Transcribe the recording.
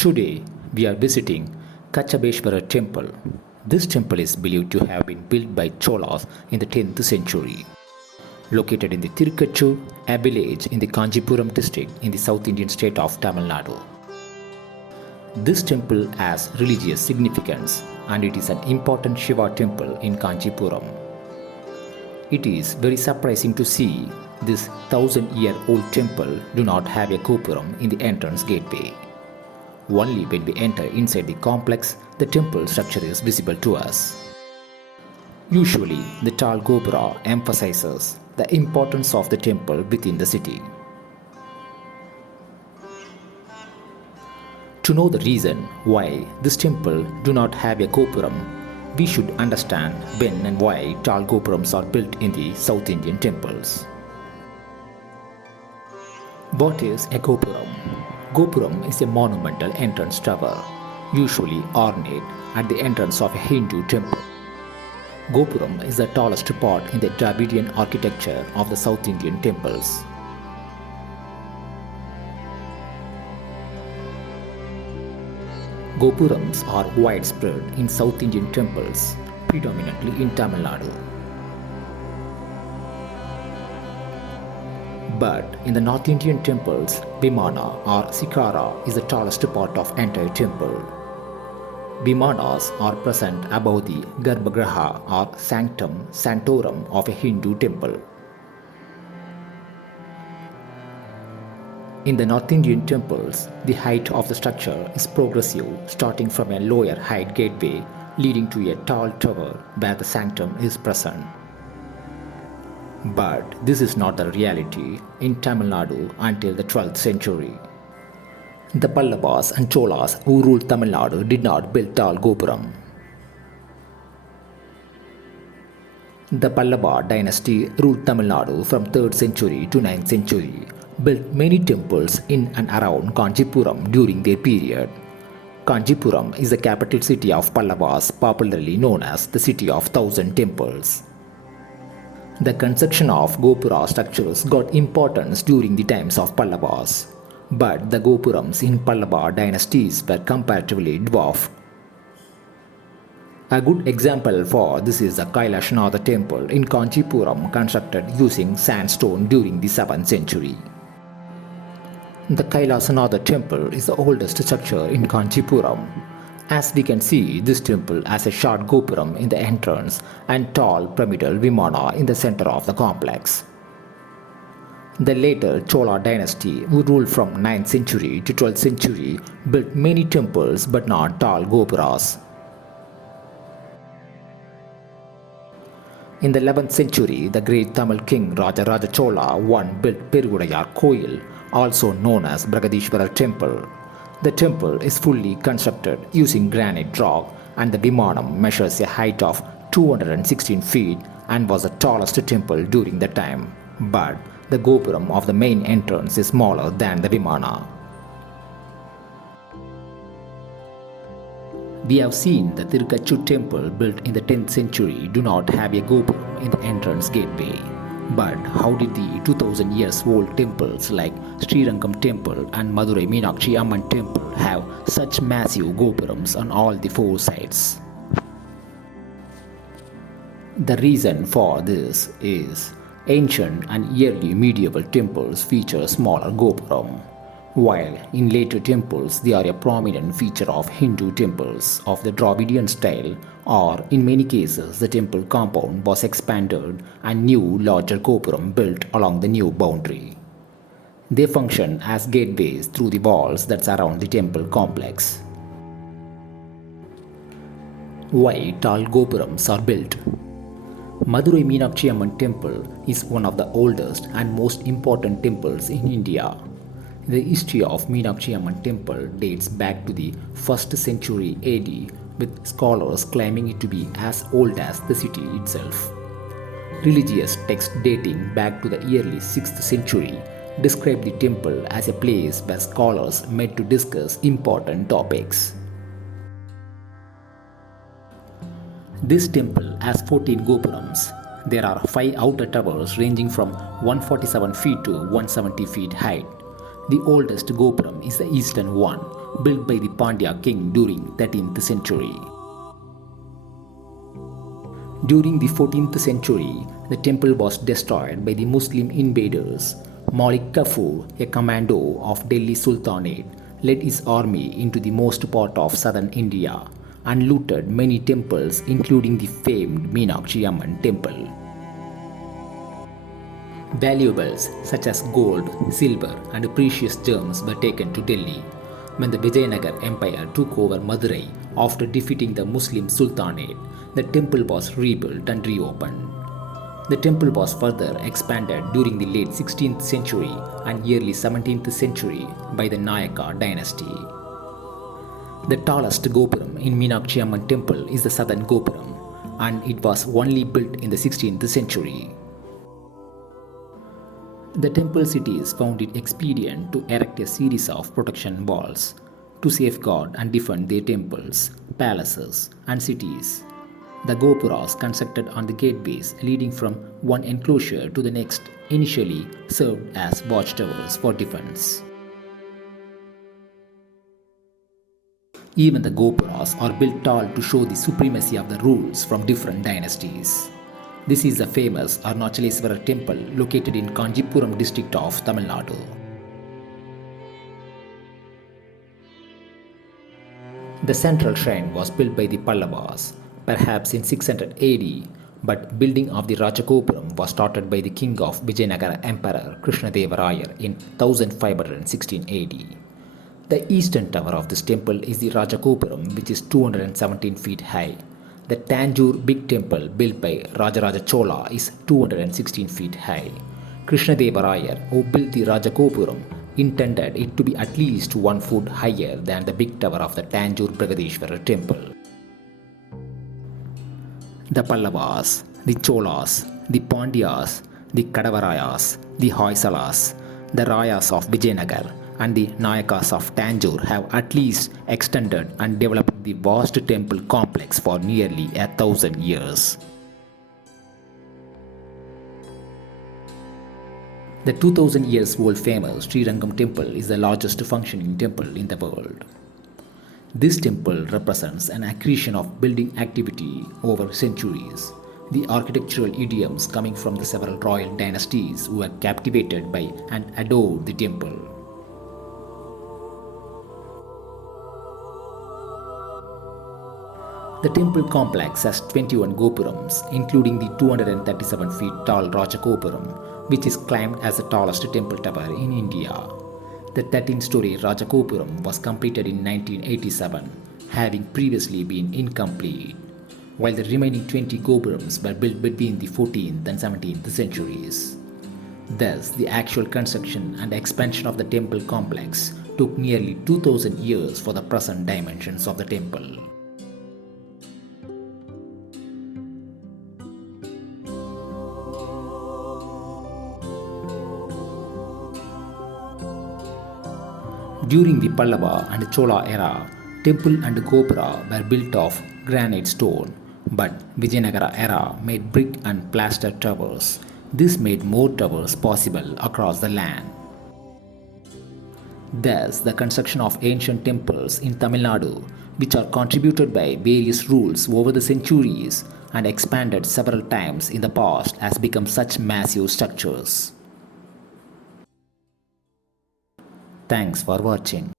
Today, we are visiting Kachabeswarar temple. This temple is believed to have been built by Cholas in the 10th century. Located in the Thirukachur, a village in the Kanchipuram district in the South Indian state of Tamil Nadu. This temple has religious significance and it is an important Shiva temple in Kanchipuram. It is very surprising to see this 1000-year-old temple do not have a Gopuram in the entrance gateway. Only when we enter inside the complex, the temple structure is visible to us. Usually, the tall Gopura emphasizes the importance of the temple within the city. To know the reason why this temple do not have a Gopuram, we should understand when and why tall Gopurams are built in the South Indian temples. What is a Gopuram? Gopuram is a monumental entrance tower, usually ornate at the entrance of a Hindu temple. Gopuram is the tallest part in the Dravidian architecture of the South Indian temples. Gopurams are widespread in South Indian temples, predominantly in Tamil Nadu. But in the North Indian temples, Vimana or Sikhara is the tallest part of entire temple. Vimanas are present above the Garbhagriha or Sanctum Sanctorum of a Hindu temple. In the North Indian temples, the height of the structure is progressive, starting from a lower height gateway leading to a tall tower where the sanctum is present. But this is not the reality in Tamil Nadu until the 12th century. The Pallavas and Cholas who ruled Tamil Nadu did not build tall Gopuram. The Pallava dynasty ruled Tamil Nadu from 3rd century to 9th century, built many temples in and around Kanchipuram during their period. Kanchipuram is the capital city of Pallavas, popularly known as the city of 1000 temples. The construction of Gopura structures got importance during the times of Pallavas, but the Gopurams in Pallava dynasties were comparatively dwarfed. A good example for this is the Kailashanatha temple in Kanchipuram, constructed using sandstone during the 7th century. The Kailashanatha temple is the oldest structure in Kanchipuram. As we can see, this temple has a short Gopuram in the entrance and tall pyramidal Vimana in the center of the complex. The later Chola dynasty, who ruled from 9th century to 12th century, built many temples but not tall Gopuras. In the 11th century, the great Tamil king Rajaraja Chola I built Perugudayar Koil, also known as Brihadeeswar temple. The temple is fully constructed using granite rock and the Vimanam measures a height of 216 feet and was the tallest temple during the time. But the Gopuram of the main entrance is smaller than the Vimana. We have seen the Thirukachur temple built in the 10th century do not have a Gopuram in the entrance gateway. But how did the 2000 years old temples like Sri Rangam temple and Madurai Meenakshi Amman temple have such massive Gopurams on all the 4 sides? The reason for this is ancient and early medieval temples feature smaller Gopuram, while in later temples they are a prominent feature of Hindu temples of the Dravidian style, or in many cases the temple compound was expanded and new larger Gopuram built along the new boundary. They function as gateways through the walls that surround the temple complex. Why tall Gopurams are built? Madurai Meenakshi Amman temple is one of the oldest and most important temples in India. The history of Meenakshi Amman temple dates back to the 1st century AD, with scholars claiming it to be as old as the city itself. Religious texts dating back to the early 6th century describe the temple as a place where scholars met to discuss important topics. This temple has 14 Gopurams. There are 5 outer towers ranging from 147 feet to 170 feet height. The oldest Gopuram is the eastern one, built by the Pandya king during 13th century. During the 14th century, the temple was destroyed by the Muslim invaders. Malik Kafur, a commando of Delhi Sultanate, led his army into the most part of southern India and looted many temples, including the famed Meenakshi Amman temple. Valuables such as gold, silver, and precious gems were taken to Delhi. When the Vijayanagar Empire took over Madurai after defeating the Muslim Sultanate, the temple was rebuilt and reopened. The temple was further expanded during the late 16th century and early 17th century by the Nayaka dynasty. The tallest Gopuram in Meenakshi Amman temple is the southern Gopuram, and it was only built in the 16th century. The temple cities found it expedient to erect a series of protection walls to safeguard and defend their temples, palaces, and cities. The Gopuras constructed on the gateways leading from one enclosure to the next initially served as watchtowers for defense. Even the Gopuras are built tall to show the supremacy of the rules from different dynasties. This is the famous Annamalaiyar temple located in Kanchipuram district of Tamil Nadu. The central shrine was built by the Pallavas, perhaps in 600 AD, but building of the Rajagopuram was started by the king of Vijayanagara Emperor Krishnadevarayar in 1516 AD. The eastern tower of this temple is the Rajagopuram, which is 217 feet high. The Thanjavur big temple built by Rajaraja Chola is 216 feet high. Krishnadevarayar, who built the Rajagopuram, intended it to be at least 1 foot higher than the big tower of the Thanjavur Brihadeeswar temple. The Pallavas, the Cholas, the Pandyas, the Kadavarayas, the Hoysalas, the Rayas of Vijayanagar, and the Nayakas of Thanjavur have at least extended and developed the vast temple complex for nearly 1,000 years. The 2000 years old famous Sri Rangam temple is the largest functioning temple in the world. This temple represents an accretion of building activity over centuries. The architectural idioms coming from the several royal dynasties who were captivated by and adored the temple. The temple complex has 21 Gopurams, including the 237 feet tall Rajagopuram, which is claimed as the tallest temple tower in India. The 13-story Rajagopuram was completed in 1987, having previously been incomplete, while the remaining 20 Gopurams were built between the 14th and 17th centuries. Thus, the actual construction and expansion of the temple complex took nearly 2000 years for the present dimensions of the temple. During the Pallava and Chola era, temple and gopura were built of granite stone, but Vijayanagara era made brick and plaster towers. This made more towers possible across the land. Thus, the construction of ancient temples in Tamil Nadu, which are contributed by various rules over the centuries and expanded several times in the past, has become such massive structures. Thanks for watching.